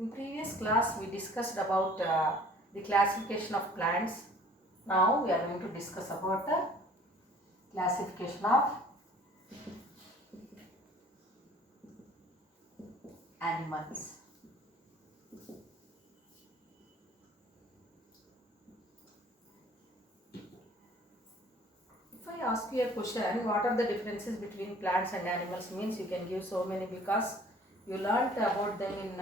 In previous class we discussed about the classification of plants. Now we are going to discuss about the classification of animals. If I ask you a question, what are the differences between plants and animals, means you can give so many because you learnt about them in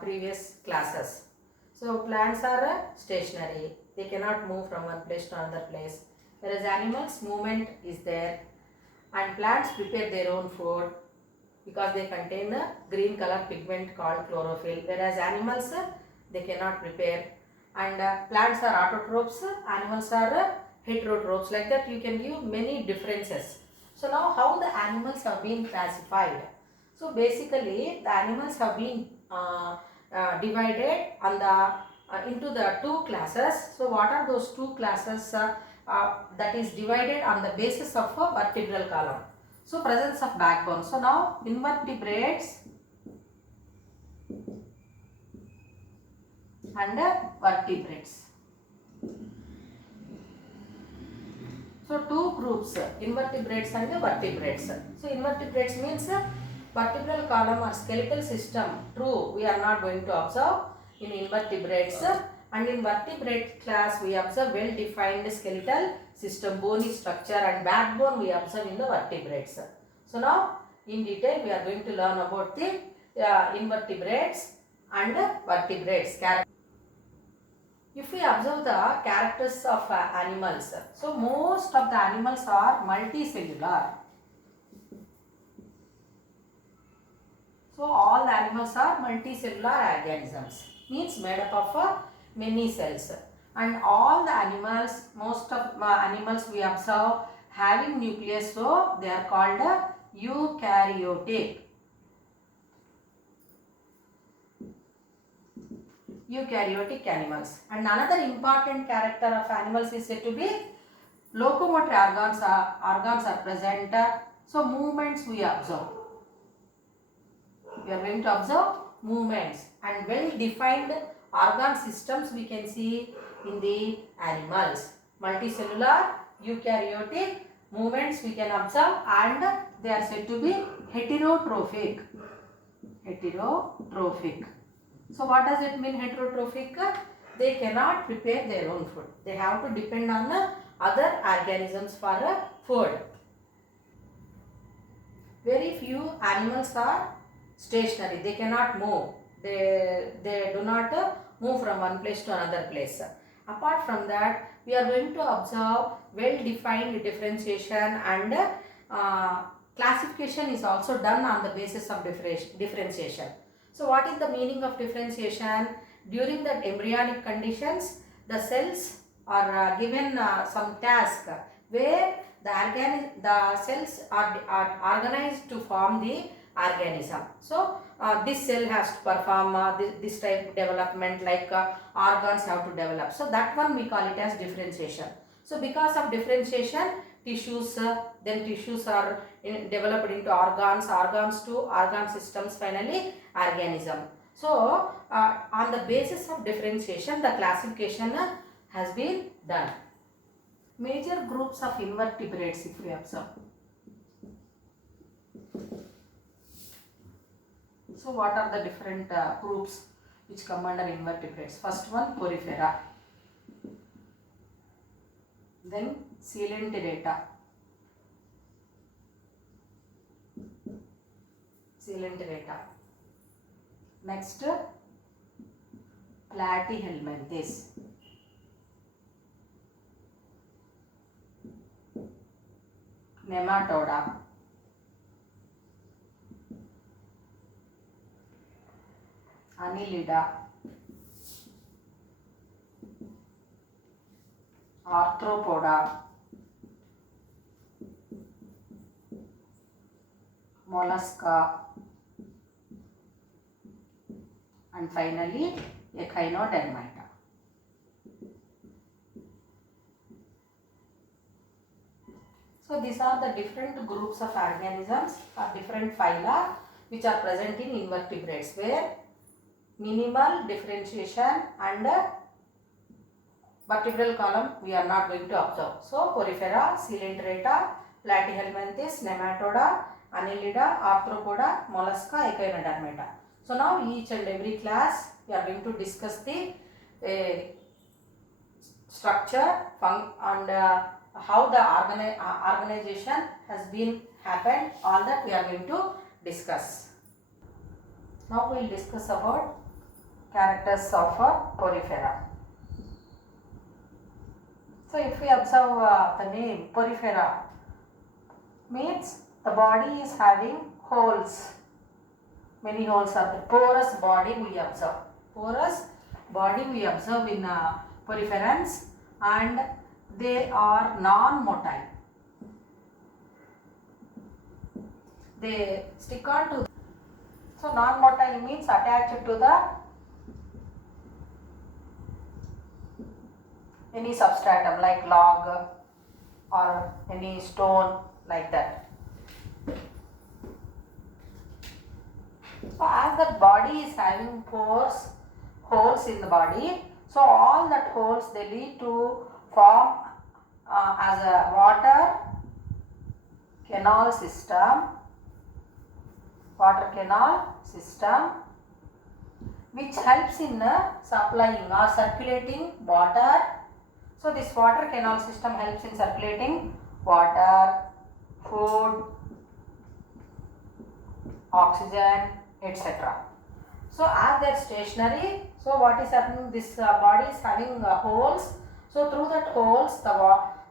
previous classes. So plants are stationary, they cannot move from one place to another place, whereas animals movement is there, and plants prepare their own food because they contain a green color pigment called chlorophyll, whereas animals they cannot prepare. And plants are autotrophs, animals are heterotrophs. Like that you can give many differences. So now how the animals have been classified? So basically the animals have been divided on the into the two classes. So what are those two classes? That is divided on the basis of a vertebral column. So presence of backbone. So now invertebrates and vertebrates. So two groups, invertebrates and vertebrates. So invertebrates means vertebral column or skeletal system. True, we are not going to observe in invertebrates. And in vertebrate class we observe well defined skeletal system, bony structure, and backbone we observe in the vertebrates. So now in detail we are going to learn about the invertebrates and vertebrates. If we observe the characters of animals, so most of the animals are multicellular. So all the animals are multicellular organisms, means made up of many cells. And all the animals, most of animals we observe having nucleus, so they are called eukaryotic. Eukaryotic animals. And another important character of animals is said to be locomotor organs are present. So movements we observe. We are going to observe movements, and well defined organ systems we can see in the animals. Multicellular, eukaryotic, movements we can observe, and they are said to be heterotrophic. Heterotrophic. So what does it mean, heterotrophic? They cannot prepare their own food. They have to depend on other organisms for food. Very few animals are stationary. They cannot move. They do not move from one place to another place. Apart from that, we are going to observe well-defined differentiation, and classification is also done on the basis of differentiation. So what is the meaning of differentiation? During the embryonic conditions, the cells are given some task where the cells are organized to form the organism. So this cell has to perform this type of development, like organs have to develop. So that one we call it as differentiation. So because of differentiation, tissues are developed into organs, organs to organ systems, finally organism. So on the basis of differentiation, the classification has been done. Major groups of invertebrates, if we observe. So what are the different groups which come under invertebrates? First one, Porifera, then Coelenterata, next Platyhelminthes, Nematoda, Annelida, Arthropoda, Mollusca, and finally Echinodermata. So these are the different groups of organisms or different phyla which are present in invertebrates, where minimal differentiation and vertebral column we are not going to observe. So Porifera, Coelenterata, Platyhelminthes, Nematoda, Annelida, Arthropoda, Mollusca, Echinodermata. So now each and every class we are going to discuss the structure and how the organization has been happened. All that we are going to discuss. Now we will discuss about characters of Porifera. So if we observe the name Porifera, means the body is having holes. Many holes are the porous body we observe. Porous body we observe in Poriferans, and they are non-motile. They stick on to. So non-motile means attached to the any substratum like log or any stone like that. So as the body is having pores, holes in the body, so all that holes they lead to form as a water canal system, which helps in supplying or circulating water. So this water canal system helps in circulating water, food, oxygen, etc. So as they are stationary, so what is happening? This body is having holes. So through that holes, the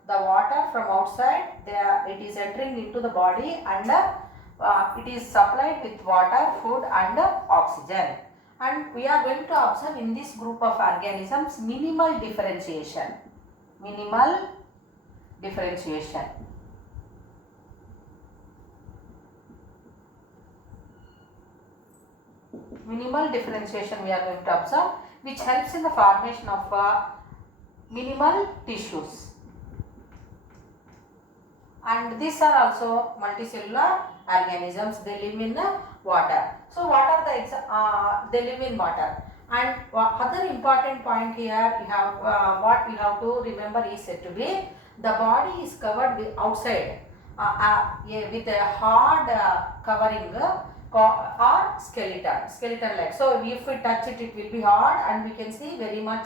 water from outside, it is entering into the body, and it is supplied with water, food, and oxygen. And we are going to observe in this group of organisms minimal differentiation. Minimal differentiation. Minimal differentiation we are going to observe, which helps in the formation of minimal tissues. And these are also multicellular organisms. They live in water. So what are the they live in water. And other important point here, we have what we have to remember is said to be the body is covered with outside with a hard covering or skeleton like. So if we touch it, it will be hard, and we can see very much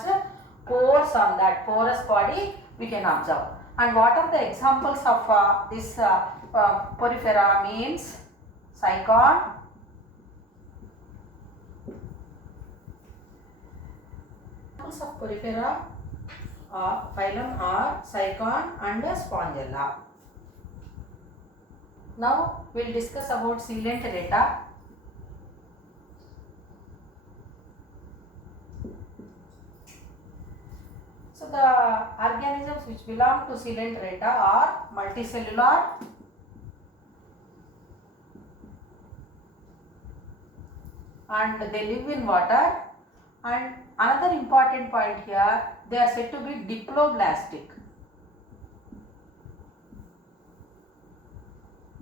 pores on that porous body we can observe. And what are the examples of this Porifera means? Cycon, examples of Porifera phylum are Cycon and Spongella. Now we will discuss about Coelenterata. So the organisms which belong to Coelenterata are multicellular, and they live in water. And another important point here, they are said to be diploblastic.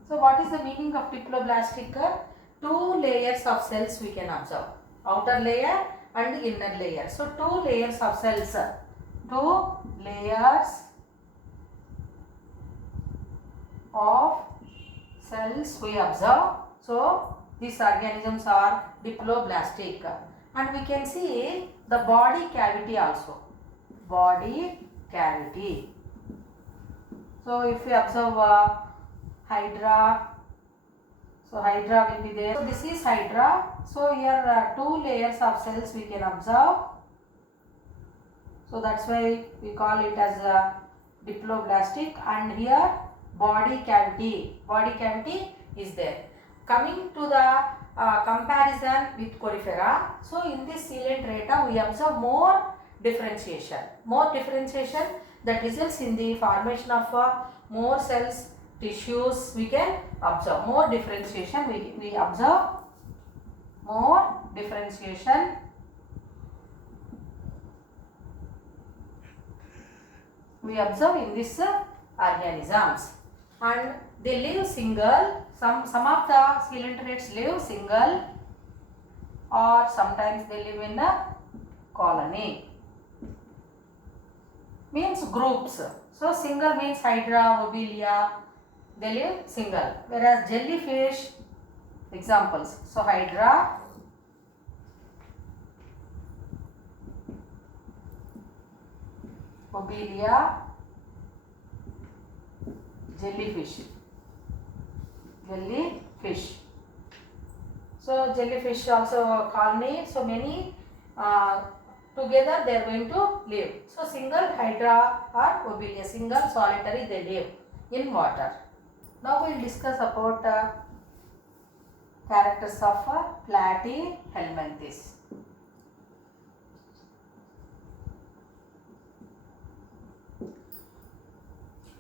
So what is the meaning of diploblastic? Two layers of cells we can observe, outer layer and inner layer. So two layers of cells, two layers of cells we observe. So these organisms are diploblastic, and we can see the body cavity also. Body cavity. So if we observe Hydra, so Hydra will be there. So this is Hydra. So here two layers of cells we can observe. So that's why we call it as diploblastic. And here body cavity is there. Coming to the comparison with Porifera, so in this Coelenterata we observe more differentiation. That results in the formation of more cells, tissues we can observe. More differentiation we observe. More differentiation. We observe in this organisms, and they live single. Some of the coelenterates live single, or sometimes they live in a colony. Means groups. So single means Hydra, Lobelia, they live single. Whereas jellyfish, examples. So Hydra, Lobelia, jellyfish. So jellyfish also a colony. So many together they are going to live. So single Hydra or Lobelia, single solitary they live in water. Now we will discuss about characters of Platyhelminthes.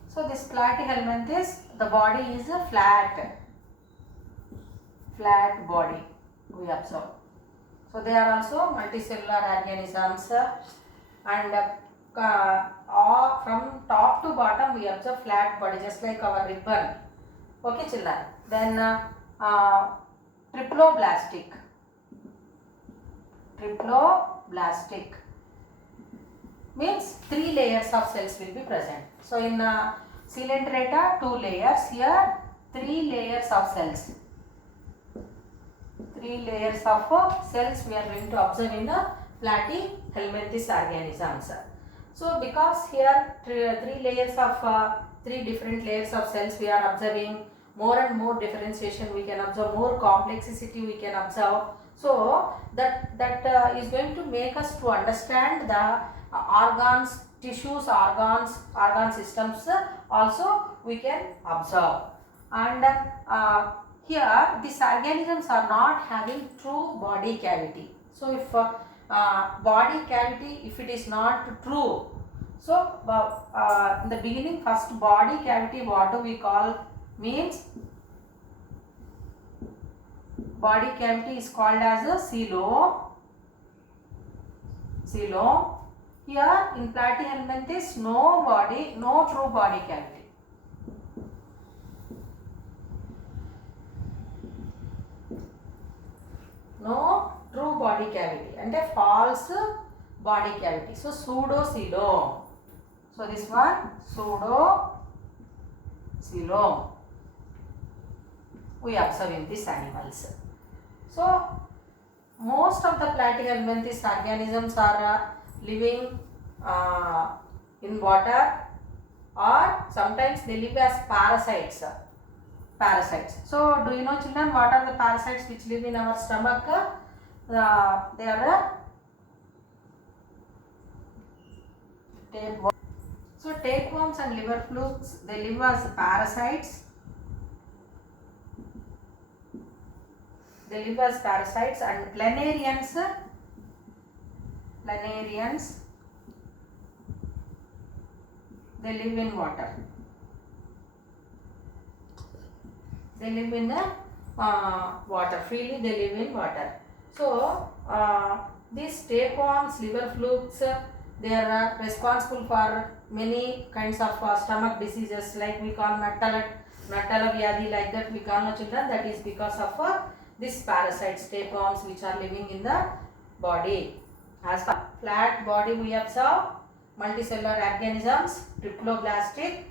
So this Platyhelminthes, the body is a flat body we observe. So they are also multicellular organisms and from top to bottom we observe flat body just like our ribbon. Okay children. Then triploblastic means 3 layers of cells will be present. So in Coelenterata 2 layers, here 3 layers of cells. 3 layers of cells we are going to observe in the Platyhelminthes organisms. So because here 3 layers of 3 different layers of cells we are observing, more and more differentiation we can observe, more complexity we can observe. So that is going to make us to understand the organs, tissues, organ systems also we can observe. And here these organisms are not having true body cavity. So if body cavity, if it is not true, so in the beginning first body cavity, what do we call, means body cavity is called as a coelom. Here in Platyhelminthes no true body cavity. No true body cavity and a false body cavity. So pseudocoelom. So this one pseudocoelom we observe in these animals. So most of the Platyhelminthes organisms are living in water, or sometimes they live as parasites. So do you know children what are the parasites which live in our stomach? They are tapeworms. So tapeworms and liver flukes, they live as parasites. And planarians, they live in water. They live in the water, freely they live in water. So these tapeworms, liver flukes, they are responsible for many kinds of stomach diseases, like we call Nattala Vyadhi, like that we call children. That is because of these parasites, tapeworms, which are living in the body. As for flat body we observe multicellular organisms, triploblastic,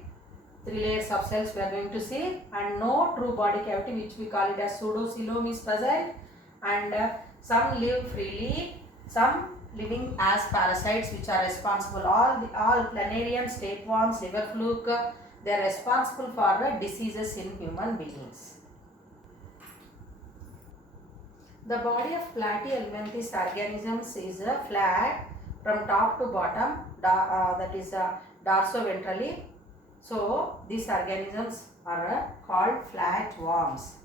3 layers of cells we are going to see, and no true body cavity, which we call it as pseudocoelom is present, and some live freely, some living as parasites which are responsible, all planarians, tapeworms, liver fluke, they are responsible for diseases in human beings. The body of Platyhelminthes organisms is flat from top to bottom, that is dorsoventrally. So these organisms are called flatworms.